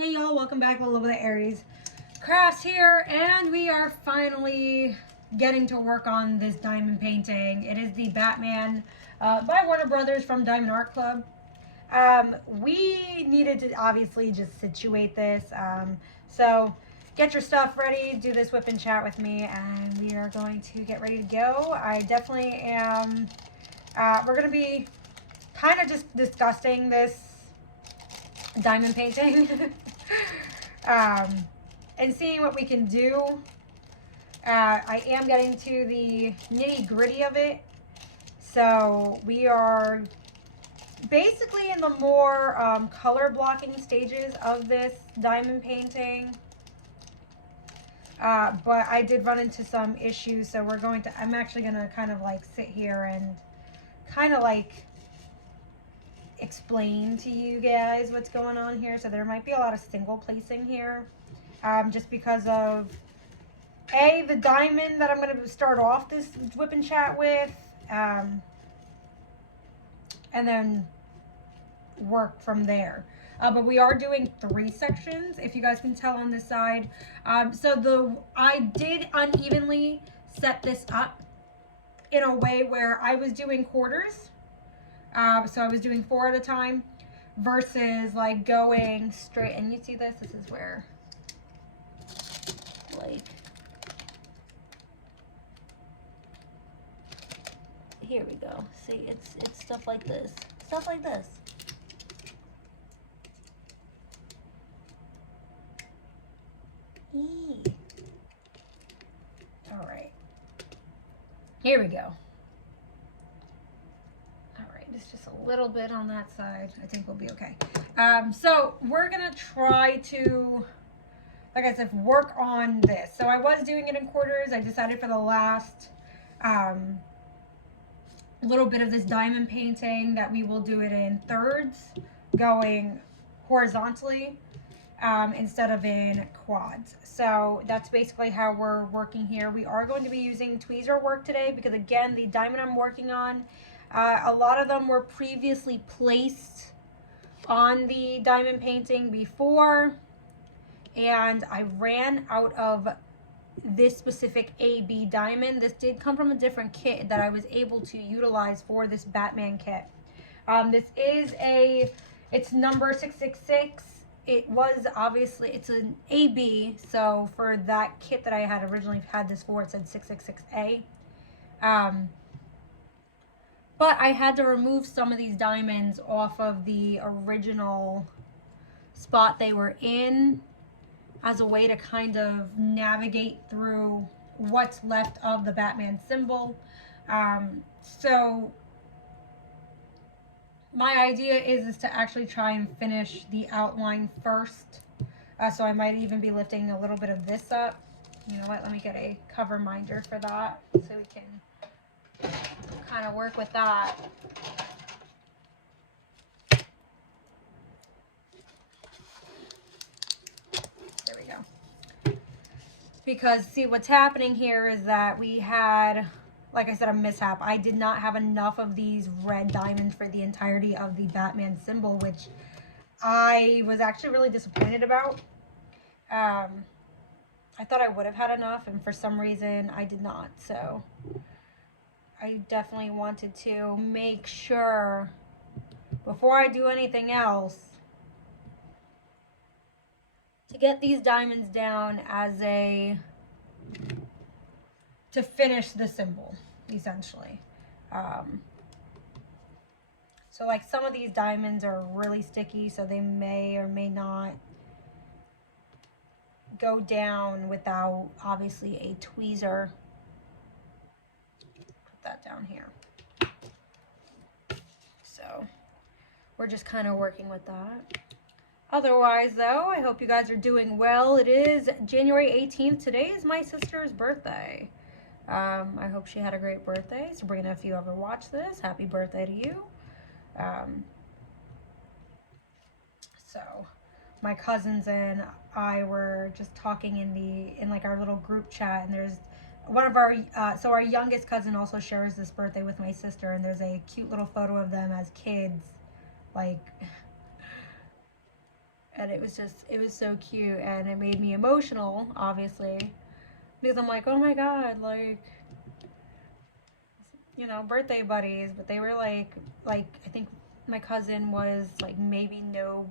Hey y'all, welcome back to a little bit of Aries Crafts here, and we are finally getting to work on this diamond painting. It is the Batman by Warner Brothers from Diamond Art Club. We needed to obviously just situate this, so get your stuff ready, do this whip and chat with me, and we are going to get ready to go. I definitely am, we're going to be kind of just discussing this diamond painting and seeing what we can do. I am getting to the nitty gritty of it, so we are basically in the more color blocking stages of this diamond painting, but I did run into some issues, so I'm actually going to kind of like sit here and kind of like explain to you guys what's going on here. So there might be a lot of single placing here, just because of the diamond that I'm going to start off this whip and chat with, and then work from there. But we are doing 3 sections, if you guys can tell on this side. I did unevenly set this up in a way where I was doing quarters. So I was doing 4 at a time versus like going straight. And you see this is where like, here we go. See, it's stuff like this. Stuff like this. Eee. All right. Here we go. It's just a little bit on that side. I think we'll be okay. So we're gonna try to, like I said, work on this. So I was doing it in quarters. I decided for the last little bit of this diamond painting that we will do it in thirds, going horizontally instead of in quads. So that's basically how we're working here. We are going to be using tweezer work today because, again, the diamond I'm working on, a lot of them were previously placed on the diamond painting before, and I ran out of this specific AB diamond. This did come from a different kit that I was able to utilize for this Batman kit. This is it's number 666. It was obviously, it's an AB, so for that kit that I had originally had this for, it said 666A. But I had to remove some of these diamonds off of the original spot they were in as a way to kind of navigate through what's left of the Batman symbol. So my idea is to actually try and finish the outline first. So I might even be lifting a little bit of this up. You know what, let me get a cover minder for that so we can kind of work with that. There we go. Because see, what's happening here is that we had, like I said, a mishap. I did not have enough of these red diamonds for the entirety of the Batman symbol, which I was actually really disappointed about. I thought I would have had enough, and for some reason I did not. So I definitely wanted to make sure before I do anything else to get these diamonds down as to finish the symbol, essentially. So like some of these diamonds are really sticky, so they may or may not go down without obviously a tweezer. Put that down here. So we're just kind of working with that. Otherwise, though, I hope you guys are doing well. It is January 18th. Today is my sister's birthday. I hope she had a great birthday. Sabrina, if you ever watch this, happy birthday to you. So my cousins and I were just talking in like our little group chat, and there's one of our so our youngest cousin also shares this birthday with my sister, and there's a cute little photo of them as kids, like And it was just, it was so cute, and it made me emotional, obviously, because I'm like, oh my god, like, you know, birthday buddies, but they were like I think my cousin was like maybe no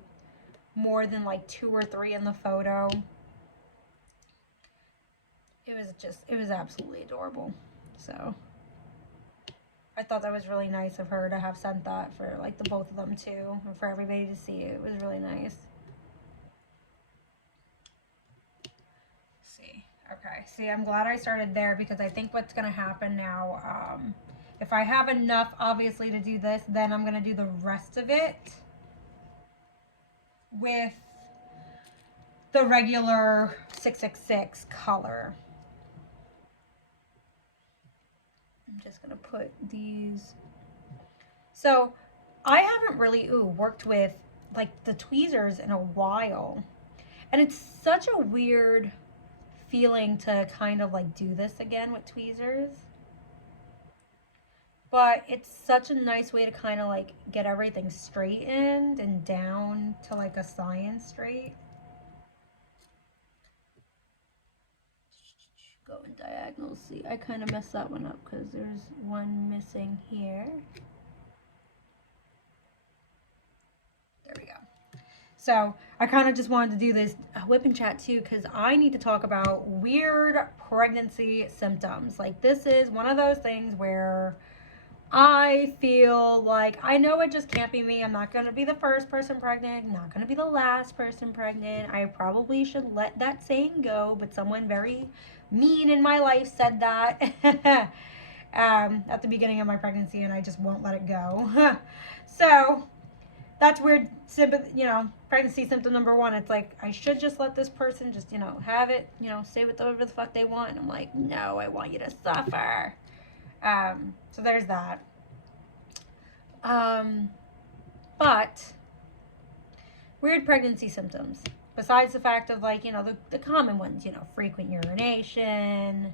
more than like two or three in the photo. It was just, it was absolutely adorable. So I thought that was really nice of her to have sent that for like the both of them too, and for everybody to see. It was really nice. See, okay, see, I'm glad I started there, because I think what's gonna happen now, if I have enough obviously to do this, then I'm gonna do the rest of it with the regular 666 color. I'm just gonna put these. So I haven't really worked with like the tweezers in a while, and it's such a weird feeling to kind of like do this again with tweezers. But it's such a nice way to kind of like get everything straightened and down to like a science straight. Going diagonal. See, I kind of messed that one up because there's one missing here. There we go. So I kind of just wanted to do this whip and chat too, because I need to talk about weird pregnancy symptoms. Like, this is one of those things where I feel like, I know it just can't be me. I'm not going to be the first person pregnant, not going to be the last person pregnant. I probably should let that saying go, but someone very mean in my life said that at the beginning of my pregnancy, and I just won't let it go. So that's weird, you know, pregnancy symptom number one. It's like, I should just let this person just, you know, have it, you know, say whatever the fuck they want. And I'm like, no, I want you to suffer. So there's that. But weird pregnancy symptoms, besides the fact of like, you know, the common ones, you know, frequent urination,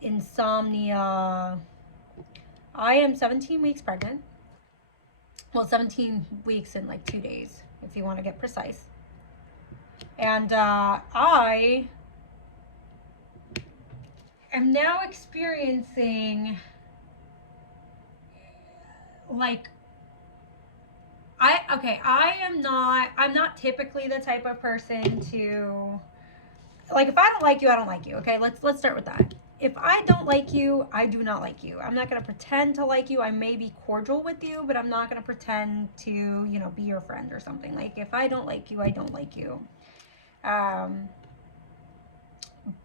insomnia. I am 17 weeks pregnant. Well, 17 weeks in like 2 days, if you want to get precise. And I am now experiencing like, I'm not typically the type of person to, like, if I don't like you, I don't like you. Okay, let's start with that. If I don't like you, I do not like you. I'm not going to pretend to like you. I may be cordial with you, but I'm not going to pretend to, you know, be your friend or something. Like, if I don't like you, I don't like you.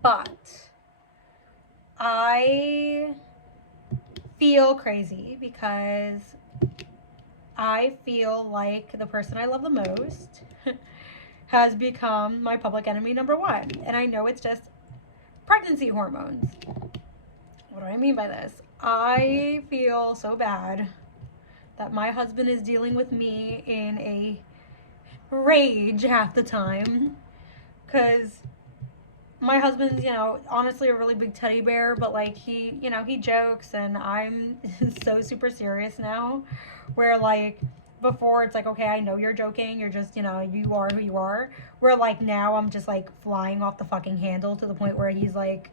But I feel crazy because I feel like the person I love the most has become my public enemy number one. And I know it's just pregnancy hormones. What do I mean by this? I feel so bad that my husband is dealing with me in a rage half the time, because my husband's, you know, honestly a really big teddy bear, but like, he, you know, he jokes, and I'm so super serious now, where like before it's like, okay, I know you're joking, you're just, you know, you are who you are, where like now I'm just like flying off the fucking handle, to the point where he's like,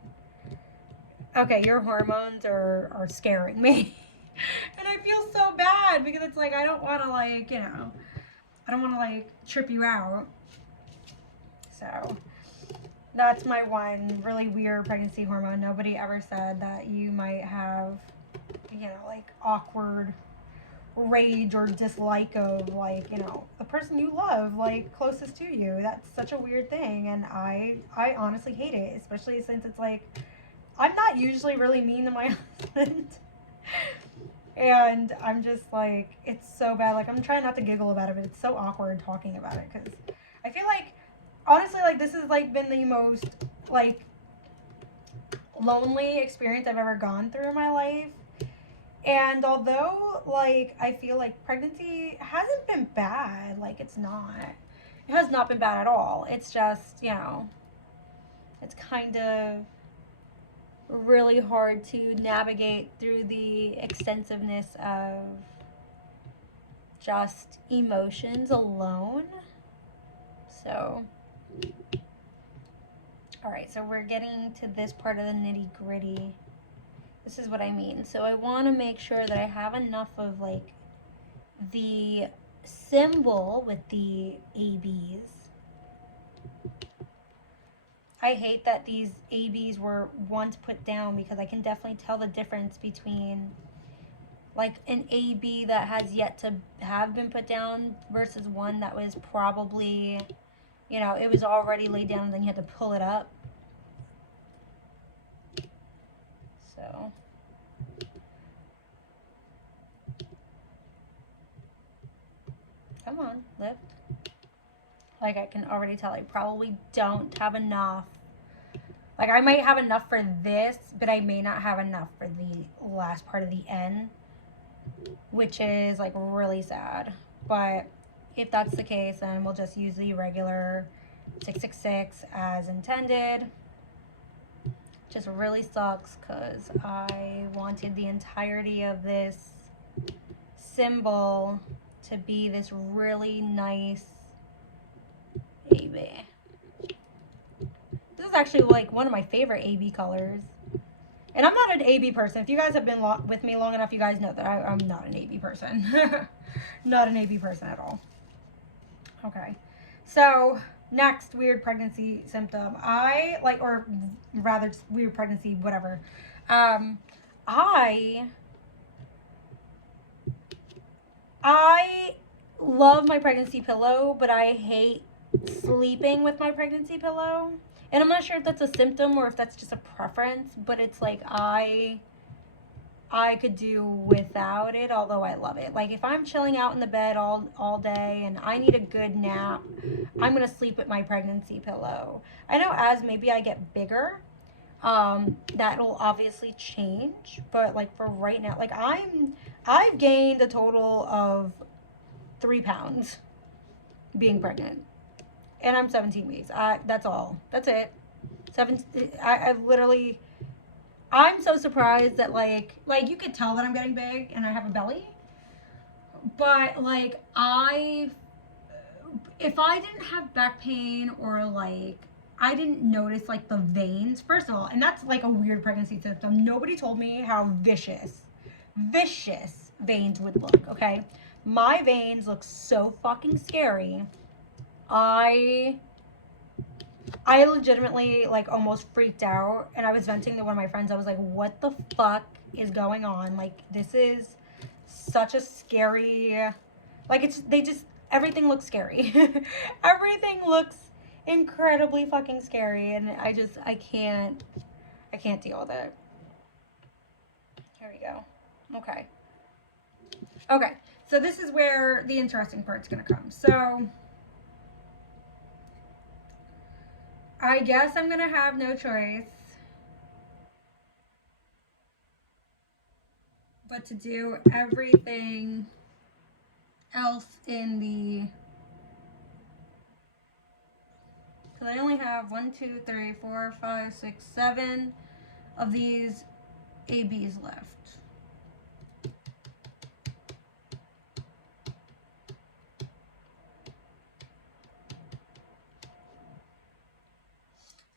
okay, your hormones are scaring me. And I feel so bad, because it's like, I don't want to like, you know, I don't want to like trip you out. So that's my one really weird pregnancy hormone. Nobody ever said that you might have, you know, like awkward rage or dislike of like, you know, the person you love, like closest to you. That's such a weird thing, and I honestly hate it, especially since it's like, I'm not usually really mean to my husband. And I'm just like, it's so bad. Like, I'm trying not to giggle about it, but it's so awkward talking about it, because I feel like, honestly, like, this has like been the most like lonely experience I've ever gone through in my life. And although like I feel like pregnancy hasn't been bad, like, it's not, it has not been bad at all. It's just, you know, it's kind of really hard to navigate through the extensiveness of just emotions alone. So, all right, so we're getting to this part of the nitty gritty. This is what I mean. So I want to make sure that I have enough of like the symbol with the ABs. I hate that these ABs were once put down because I can definitely tell the difference between like an AB that has yet to have been put down versus one that was probably, you know, it was already laid down and then you had to pull it up. So come on, lift. Like I can already tell I probably don't have enough. Like I might have enough for this, but I may not have enough for the last part of the N, which is like really sad. But if that's the case, then we'll just use the regular 666 as intended. Just really sucks because I wanted the entirety of this symbol to be this really nice AB. This is actually like one of my favorite AB colors. And I'm not an AB person. If you guys have been with me long enough, you guys know that I'm not an AB person. Not an AB person at all. Okay. So, next weird pregnancy symptom. I like, or rather just weird pregnancy, whatever. I love my pregnancy pillow, but I hate sleeping with my pregnancy pillow. And I'm not sure if that's a symptom or if that's just a preference, but it's like I could do without it, although I love it. Like if I'm chilling out in the bed all day and I need a good nap, I'm gonna sleep with my pregnancy pillow. I know as maybe I get bigger, that'll obviously change, but like for right now, like I've gained a total of 3 pounds being pregnant, and I'm 17 weeks. That's all. That's it. I literally. I'm so surprised that like you could tell that I'm getting big and I have a belly, but like if I didn't have back pain or like I didn't notice like the veins, first of all, and that's like a weird pregnancy symptom. Nobody told me how vicious veins would look, okay? My veins look so fucking scary. I legitimately like almost freaked out and I was venting to one of my friends. I was like, what the fuck is going on? Like this is such a scary, like everything looks scary. Everything looks incredibly fucking scary and I can't deal with it. Here we go. Okay. Okay. So this is where the interesting part's gonna come. So I guess I'm gonna have no choice but to do everything else in the, because I only have 1, 2, 3, 4, 5, 6, 7 of these ABs left.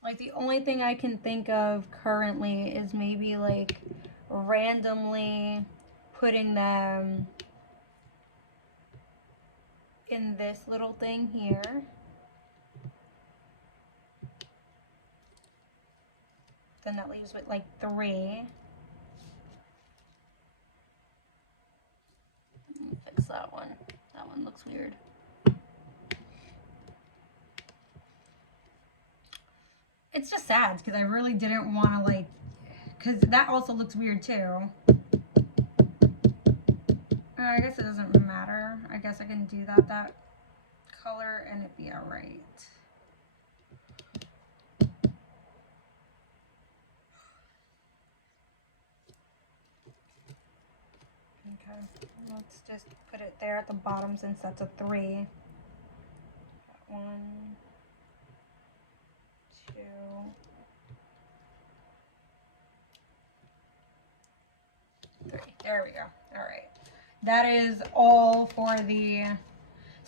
Like the only thing I can think of currently is maybe like randomly putting them in this little thing here. Then that leaves with like 3. Fix that one. That one looks weird. It's just sad because I really didn't want to like, because that also looks weird too. I guess it doesn't matter. I guess I can do that color and it be alright. Okay, let's just put it there at the bottom since that's a 3. 1, 2. There we go. All right. That is all for the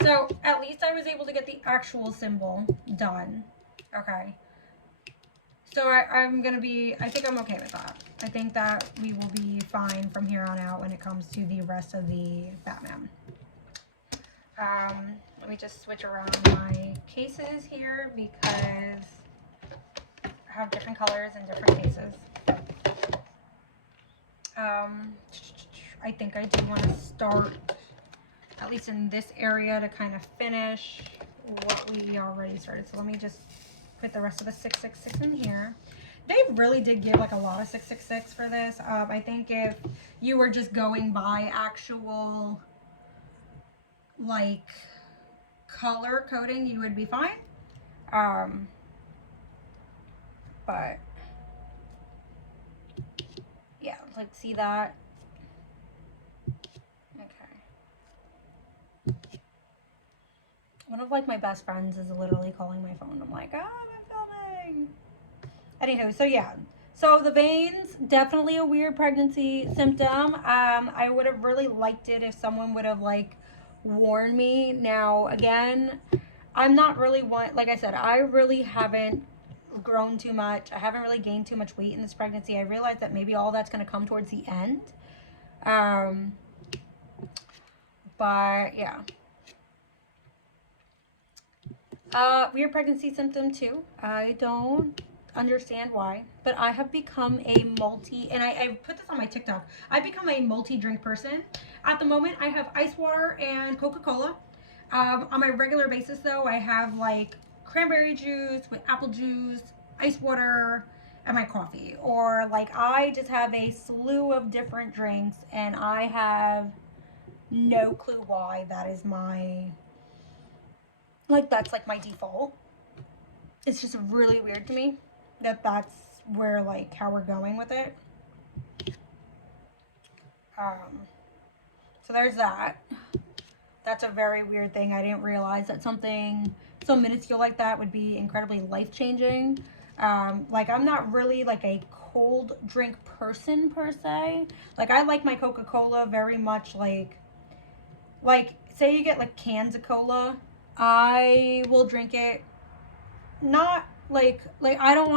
So at least I was able to get the actual symbol done. Okay. So I'm going to be, I think I'm okay with that. I think that we will be fine from here on out when it comes to the rest of the Batman. Let me just switch around my cases here because I have different colors and different cases. I think I do want to start, at least in this area, to kind of finish what we already started. So let me just put the rest of the 666 in here. They really did give like a lot of 666 for this. I think if you were just going by actual like color coding, you would be fine. But yeah, like see that. Okay. One of like my best friends is literally calling my phone. I'm like, I'm filming. Anywho, so yeah. So the veins, definitely a weird pregnancy symptom. I would have really liked it if someone would have like warned me. Now, again, I'm not really like I said, I really haven't grown too much. I haven't really gained too much weight in this pregnancy. I realized that maybe all that's going to come towards the end. But yeah. Weird pregnancy symptom too. I don't understand why, but I have become a and I put this on my TikTok. I've become a multi-drink person. At the moment, I have ice water and Coca-Cola. On my regular basis though, I have like cranberry juice with apple juice, ice water, and my coffee. Or like I just have a slew of different drinks and I have no clue why that is my, like that's like my default. It's just really weird to me that that's where like how we're going with it. So there's that. That's a very weird thing. I didn't realize that something so minuscule like that would be incredibly life-changing. Like I'm not really like a cold drink person per se. Like I like my Coca-Cola very much like say you get like cans of cola, I will drink it not like I don't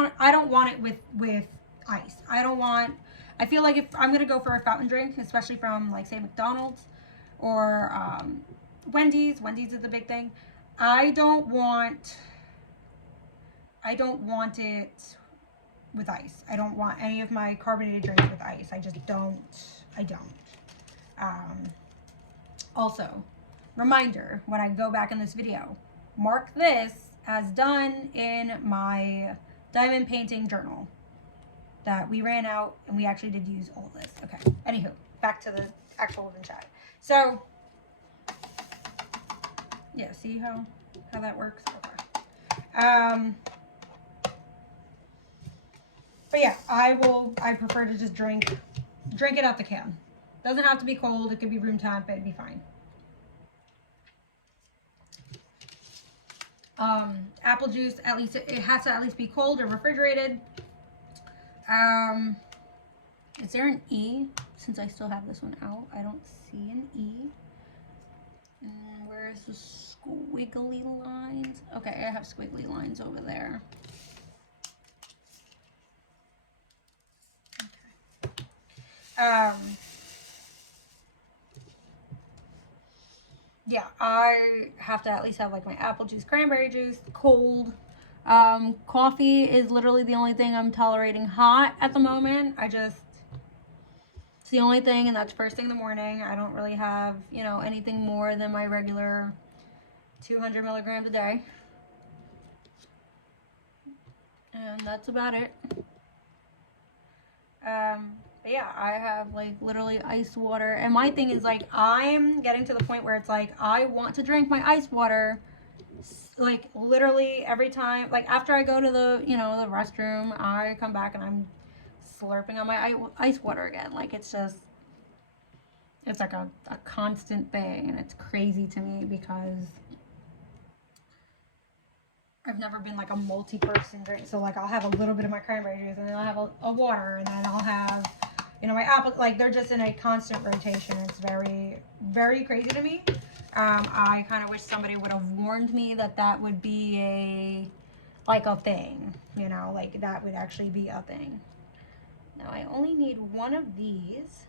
want it with ice. I feel like if I'm gonna go for a fountain drink, especially from like say McDonald's or Wendy's is the big thing. I don't want it with ice. I don't want any of my carbonated drinks with ice. I just don't. I don't. Also, reminder, when I go back in this video, mark this as done in my diamond painting journal that we ran out and we actually did use all of this. Okay, anywho, back to the actual open chat. So, yeah, see how that works? Okay. But yeah, I prefer to just drink it out the can. Doesn't have to be cold, it could be room temp, it'd be fine. Apple juice, at least it has to at least be cold or refrigerated. Is there an E? Since I still have this one out, I don't see an E. And where's the squiggly lines? Okay, I have squiggly lines over there. Okay. Yeah, I have to at least have like my apple juice, cranberry juice, cold. Coffee is literally the only thing I'm tolerating hot at the moment. It's the only thing, and that's first thing in the morning. I don't really have, anything more than my regular 200 milligrams a day. And that's about it. But yeah, I have like literally ice water. And my thing is like, I'm getting to the point where it's like, I want to drink my ice water like literally every time, like after I go to the, the restroom, I come back and I'm slurping on my ice water again. Like it's like a constant thing, and it's crazy to me because I've never been like a multi-person drink. So like I'll have a little bit of my cranberry juice, and then I'll have a water, and then I'll have, my apple. Like they're just in a constant rotation. It's very, very crazy to me. I kind of wish somebody would have warned me that that would be a thing, you know, like that would actually be a thing. Now I only need one of these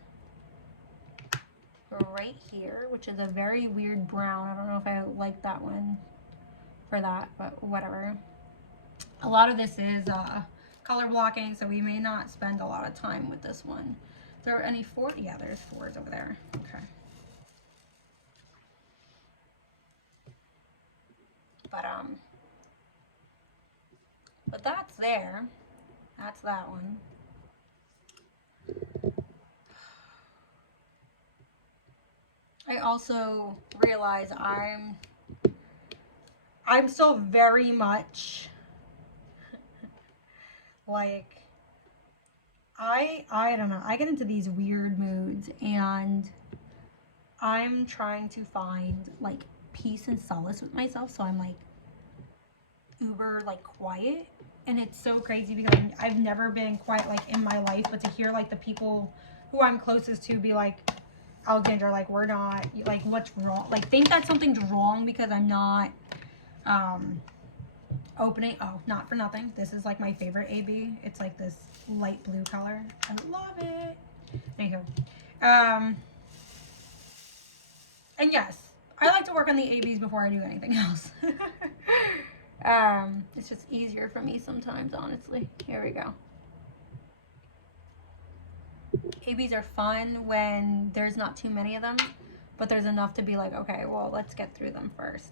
right here, which is a very weird brown. I don't know if I like that one for that, but whatever. A lot of this is color blocking, so we may not spend a lot of time with this one. Is there any four? Yeah, there's fours over there. Okay. But that's there. That's that one. I also realize I'm still very much like I don't know. I get into these weird moods and I'm trying to find like peace and solace with myself, so I'm like uber like quiet, and it's so crazy because I've never been quiet like in my life, but to hear like the people who I'm closest to be like, Alexandra, like we're not, like what's wrong, like think that something's wrong because I'm not opening. Oh, not for nothing, this is like my favorite AB. It's like this light blue color. I love it. Anywho, and yes, I like to work on the ABs before I do anything else. It's just easier for me sometimes, honestly. Here we go. ABs are fun when there's not too many of them, but there's enough to be like, okay, well, let's get through them first.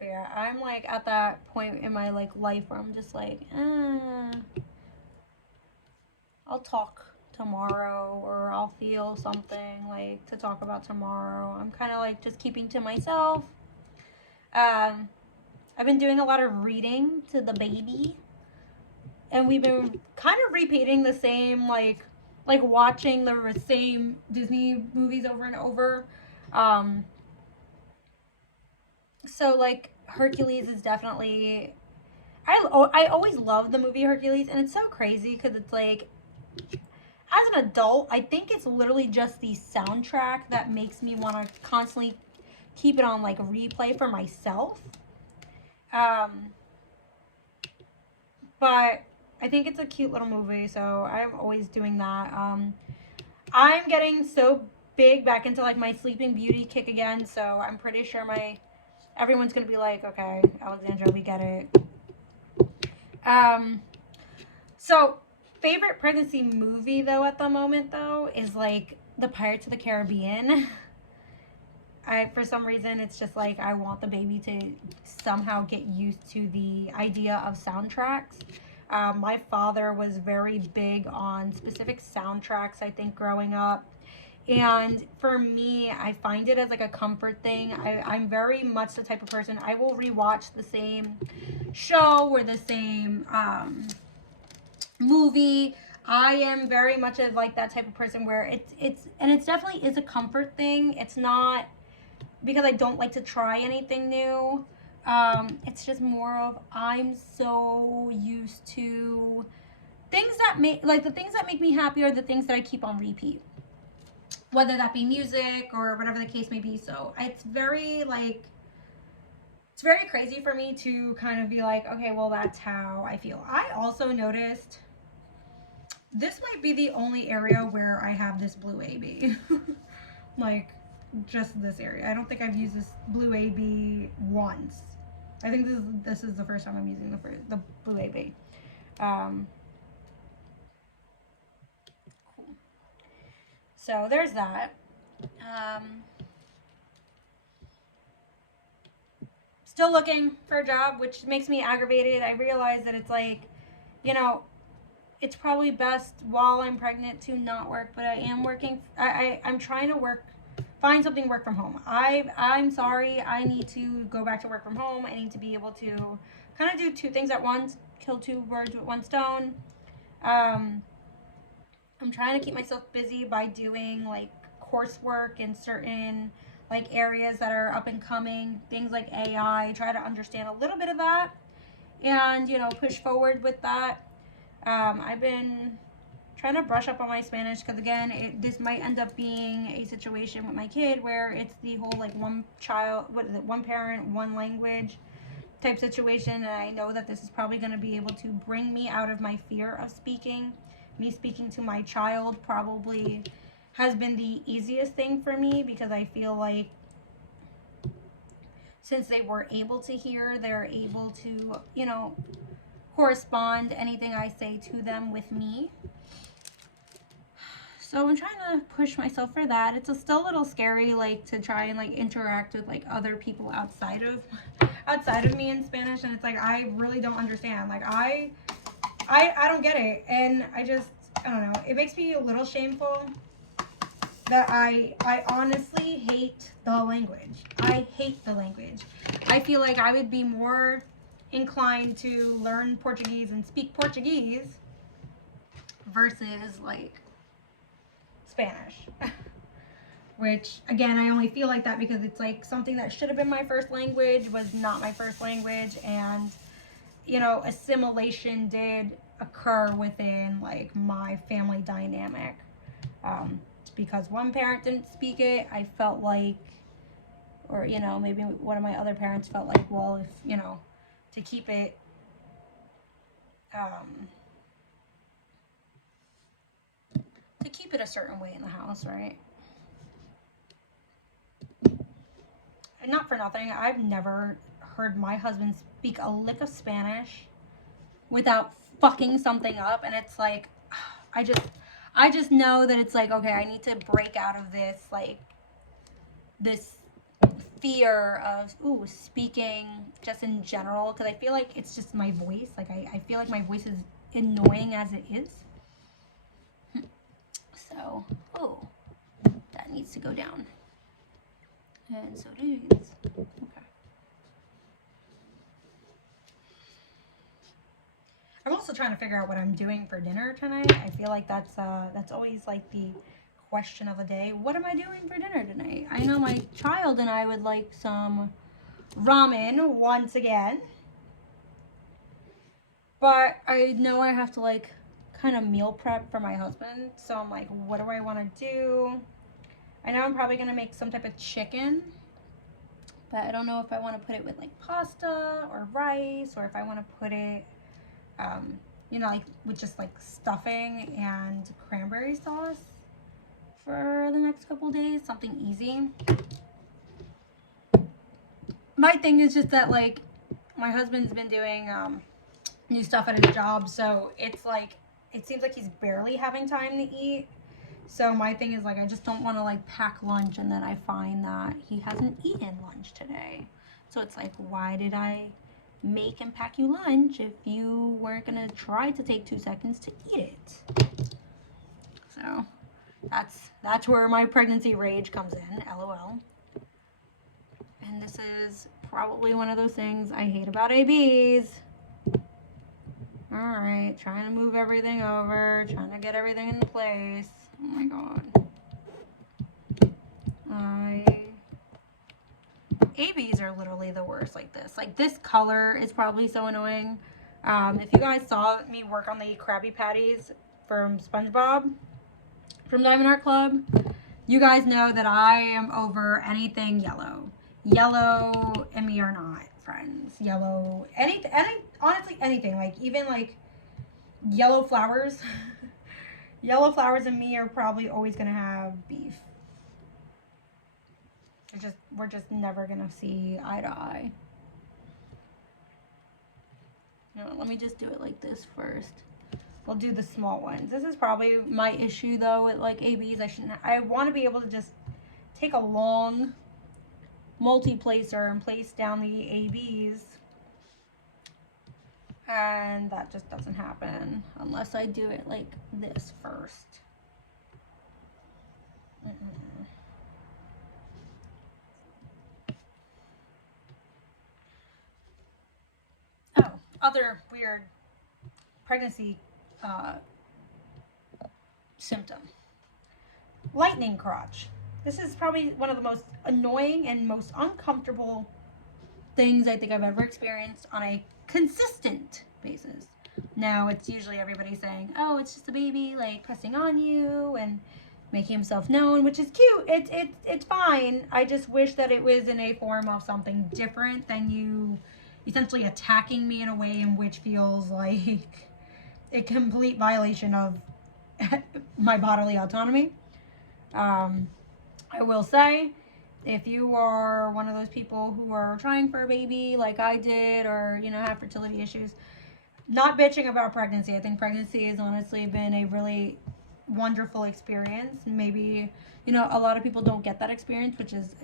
But yeah, I'm like at that point in my like life where I'm just like, I'll talk tomorrow, or I'll feel something like to talk about tomorrow. I'm kind of like just keeping to myself. I've been doing a lot of reading to the baby, and we've been kind of repeating the same like watching the same Disney movies over and over. So like Hercules is definitely, I always loved the movie Hercules, and it's so crazy because it's like, as an adult, I think it's literally just the soundtrack that makes me want to constantly keep it on like replay for myself. But I think it's a cute little movie, so I'm always doing that. I'm getting so big back into like my Sleeping Beauty kick again, so I'm pretty sure everyone's gonna be like, okay, Alexandra, we get it. So favorite pregnancy movie though at the moment though is like the Pirates of the Caribbean. For some reason it's just like I want the baby to somehow get used to the idea of soundtracks. My father was very big on specific soundtracks, I think, growing up. And for me, I find it as like a comfort thing. I'm very much the type of person, I will rewatch the same show or the same movie. I am very much of like that type of person where it's definitely is a comfort thing. It's not because I don't like to try anything new. It's just more of I'm so used to things that make like the things that make me happy are the things that I keep on repeat, whether that be music or whatever the case may be. So it's very crazy for me to kind of be like, okay, well, that's how I feel. I also noticed this might be the only area where I have this blue AB. Like just this area. I don't think I've used this blue AB once. I think this is the first time I'm using the blue AB. Cool. So there's that. Still looking for a job, which makes me aggravated. I realize that it's like, you know, it's probably best while I'm pregnant to not work, but I am working. I'm trying to find something work from home. I'm sorry. I need to go back to work from home. I need to be able to kind of do two things at once, kill two birds with one stone. I'm trying to keep myself busy by doing like coursework in certain like areas that are up and coming, things like AI, try to understand a little bit of that and, you know, push forward with that. I've been trying to brush up on my Spanish, because again, this might end up being a situation with my kid where it's the whole like one child, what is it, one parent, one language type situation. And I know that this is probably going to be able to bring me out of my fear of speaking. Me speaking to my child probably has been the easiest thing for me, because I feel like since they were able to hear, they're able to, you know, correspond anything I say to them with me. So I'm trying to push myself for that. It's still a little scary, like, to try and like interact with like other people outside of me in Spanish, and it's like I really don't understand. Like I don't get it, and I don't know. It makes me a little shameful that I honestly hate the language. I hate the language. I feel like I would be more inclined to learn Portuguese and speak Portuguese versus like Spanish. Which, again, I only feel like that because it's like something that should have been my first language was not my first language, and you know, assimilation did occur within like my family dynamic. Because one parent didn't speak it, I felt like, or you know, maybe one of my other parents felt like, well, if you know, to keep it a certain way in the house, right? And not for nothing, I've never heard my husband speak a lick of Spanish without fucking something up, and it's like, I just know that it's like, okay, I need to break out of this, like, this fear of, speaking just in general, because I feel like it's just my voice. Like, I feel like my voice is annoying as it is. So, that needs to go down. And so do these. Okay. I'm also trying to figure out what I'm doing for dinner tonight. I feel like that's always like the question of the day. What am I doing for dinner tonight? I know my child and I would like some ramen once again. But I know I have to like kind of meal prep for my husband. So I'm like, what do I want to do? I know I'm probably going to make some type of chicken. But I don't know if I want to put it with like pasta or rice, or if I want to put it, you know, like with just like stuffing and cranberry sauce for the next couple days. Something easy. My thing is just that like my husband's been doing new stuff at his job, so it's like it seems like he's barely having time to eat. So my thing is like I just don't want to like pack lunch and then I find that he hasn't eaten lunch today. So it's like, why did I make and pack you lunch if you weren't gonna try to take 2 seconds to eat it? So that's where my pregnancy rage comes in, LOL. And this is probably one of those things I hate about ABs. Alright, trying to move everything over, trying to get everything in place. Oh my god. ABs are literally the worst like this. Like, this color is probably so annoying. If you guys saw me work on the Krabby Patties from SpongeBob, from Diamond Art Club, you guys know that I am over anything yellow. Yellow and me are not friends. Yellow, honestly, anything. Like, even like yellow flowers. Yellow flowers and me are probably always gonna have beef. We're just never gonna see eye to eye. You know, let me just do it like this first. We'll do the small ones. This is probably my issue though with like ABs. I want to be able to just take a long multi-placer and place down the ABs. And that just doesn't happen unless I do it like this first. Oh, other weird pregnancy symptom. Lightning crotch. This is probably one of the most annoying and most uncomfortable things I think I've ever experienced on a consistent basis. Now it's usually everybody saying, oh, it's just a baby, like pressing on you and making himself known, which is cute. It's fine. I just wish that it was in a form of something different than you essentially attacking me in a way in which feels like a complete violation of my bodily autonomy. Um, I will say, if you are one of those people who are trying for a baby like I did, or have fertility issues, not bitching about pregnancy. I think pregnancy has honestly been a really wonderful experience. Maybe a lot of people don't get that experience, which is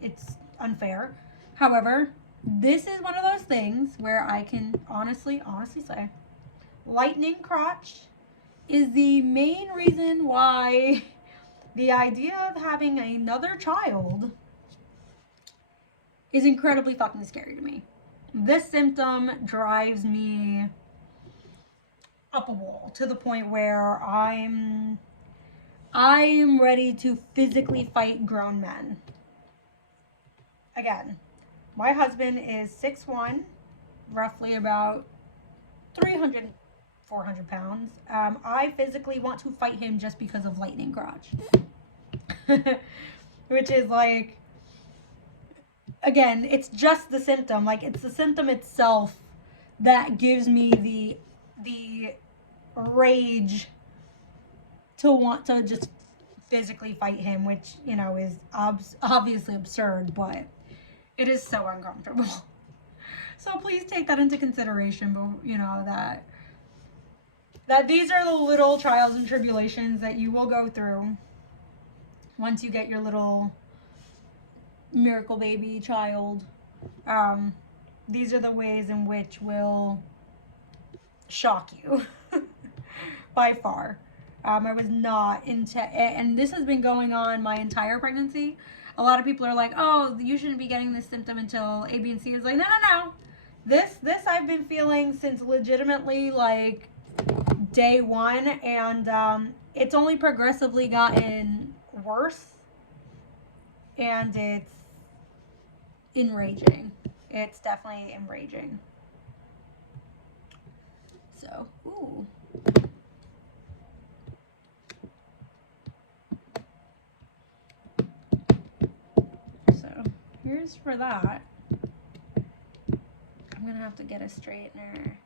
it's unfair. However, this is one of those things where I can honestly say lightning crotch is the main reason why the idea of having another child is incredibly fucking scary to me. This symptom drives me up a wall to the point where I'm ready to physically fight grown men. Again, my husband is 6'1", roughly about 300, 400 pounds. I physically want to fight him just because of lightning crotch. Which is like, again, it's just the symptom. Like, it's the symptom itself that gives me the rage to want to just physically fight him, which is obviously absurd, but it is so uncomfortable. So please take that into consideration. But that these are the little trials and tribulations that you will go through once you get your little miracle baby child. These are the ways in which will shock you by far. I was not into it, and this has been going on my entire pregnancy. A lot of people are like, oh, you shouldn't be getting this symptom until A, B, and C. Is like, no. This I've been feeling since legitimately like day one, and it's only progressively gotten worse, and it's enraging. It's definitely enraging. So, ooh. So, here's for that. I'm gonna have to get a straightener.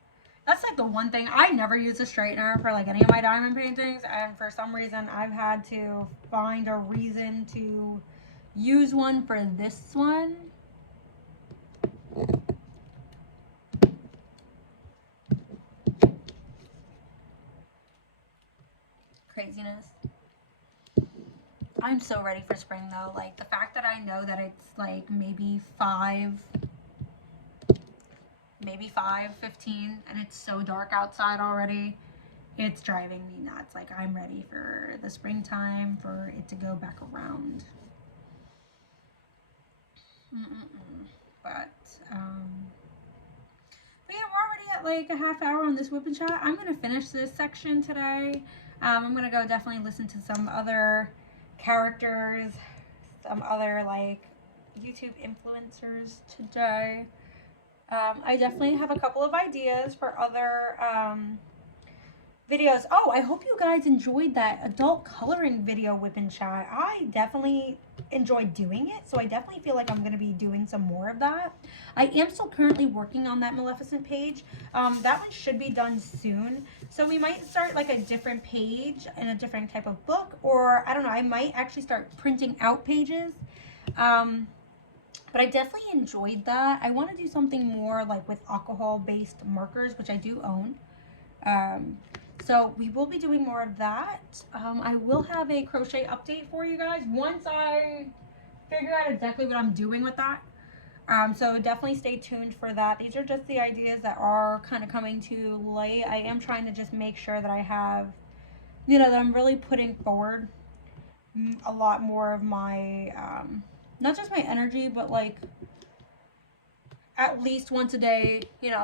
That's like the one thing. I never use a straightener for like any of my diamond paintings, and for some reason I've had to find a reason to use one for this one. Craziness. I'm so ready for spring though. Like, the fact that I know that it's like maybe 5:15, and it's so dark outside already, it's driving me nuts. Like, I'm ready for the springtime, for it to go back around. But yeah, we're already at like a half hour on this whip and chat. I'm gonna finish this section today. I'm gonna go definitely listen to some other characters, some other like YouTube influencers today. I definitely have a couple of ideas for other videos. Oh, I hope you guys enjoyed that adult coloring video whip and chat. I definitely enjoyed doing it, so I definitely feel like I'm going to be doing some more of that. I am still currently working on that Maleficent page. That one should be done soon, so we might start like a different page in a different type of book, or I don't know, I might actually start printing out pages. But I definitely enjoyed that. I want to do something more like with alcohol-based markers, which I do own. So we will be doing more of that. I will have a crochet update for you guys once I figure out exactly what I'm doing with that. So definitely stay tuned for that. These are just the ideas that are kind of coming to light. I am trying to just make sure that I have, that I'm really putting forward a lot more of my, not just my energy, but like at least once a day,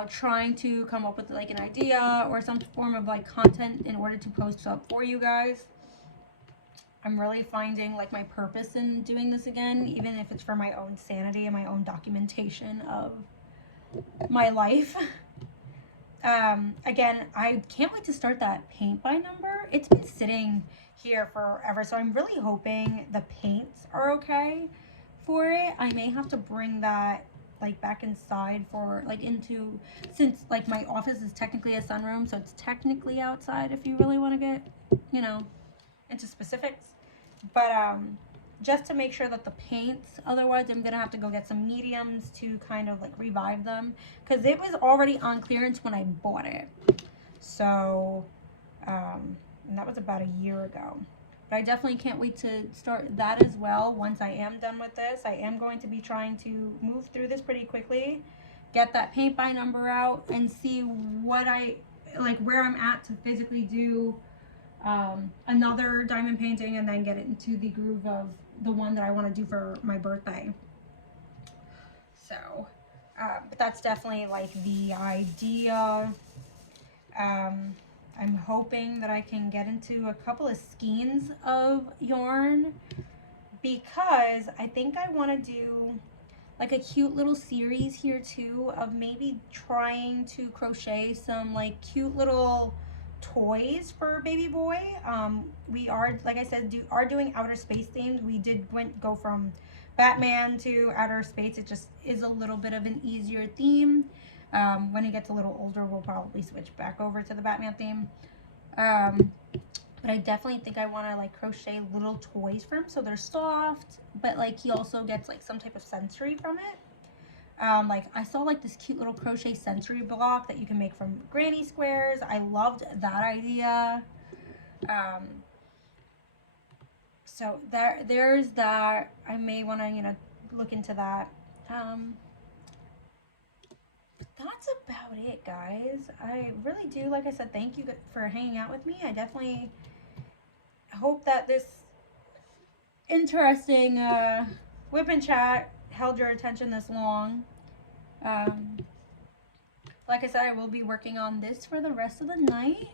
trying to come up with like an idea or some form of like content in order to post up for you guys. I'm really finding like my purpose in doing this again, even if it's for my own sanity and my own documentation of my life. Again, I can't wait to start that paint by number. It's been sitting here forever, so I'm really hoping the paints are okay for it. I may have to bring that like back inside for like into, since like my office is technically a sunroom, so it's technically outside if you really want to get, you know, into specifics. But just to make sure that the paints, otherwise I'm gonna have to go get some mediums to kind of like revive them, because it was already on clearance when I bought it. So and that was about a year ago. But I definitely can't wait to start that as well. Once I am done with this, I am going to be trying to move through this pretty quickly, get that paint by number out, and see what I like, where I'm at to physically do another diamond painting, and then get it into the groove of the one that I want to do for my birthday. So, but that's definitely like the idea. I'm hoping that I can get into a couple of skeins of yarn, because I think I want to do like a cute little series here too of maybe trying to crochet some like cute little toys for baby boy. We are, like I said, are doing outer space themed. We did go from Batman to outer space. It just is a little bit of an easier theme. When he gets a little older, we'll probably switch back over to the Batman theme. But I definitely think I want to like crochet little toys for him so they're soft, but like he also gets like some type of sensory from it. Like I saw like this cute little crochet sensory block that you can make from granny squares. I loved that idea. Um, so there's that. I may want to, you know, look into that. Um, that's about it, guys. I really do, like I said, thank you for hanging out with me. I definitely hope that this interesting whip and chat held your attention this long. Um, like I said, I will be working on this for the rest of the night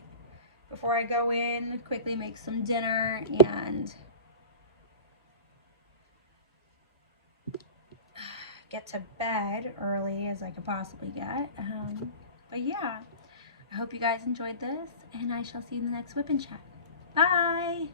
before I go in, quickly make some dinner, and get to bed early as I could possibly get. But yeah, I hope you guys enjoyed this, and I shall see you in the next whip and chat. Bye!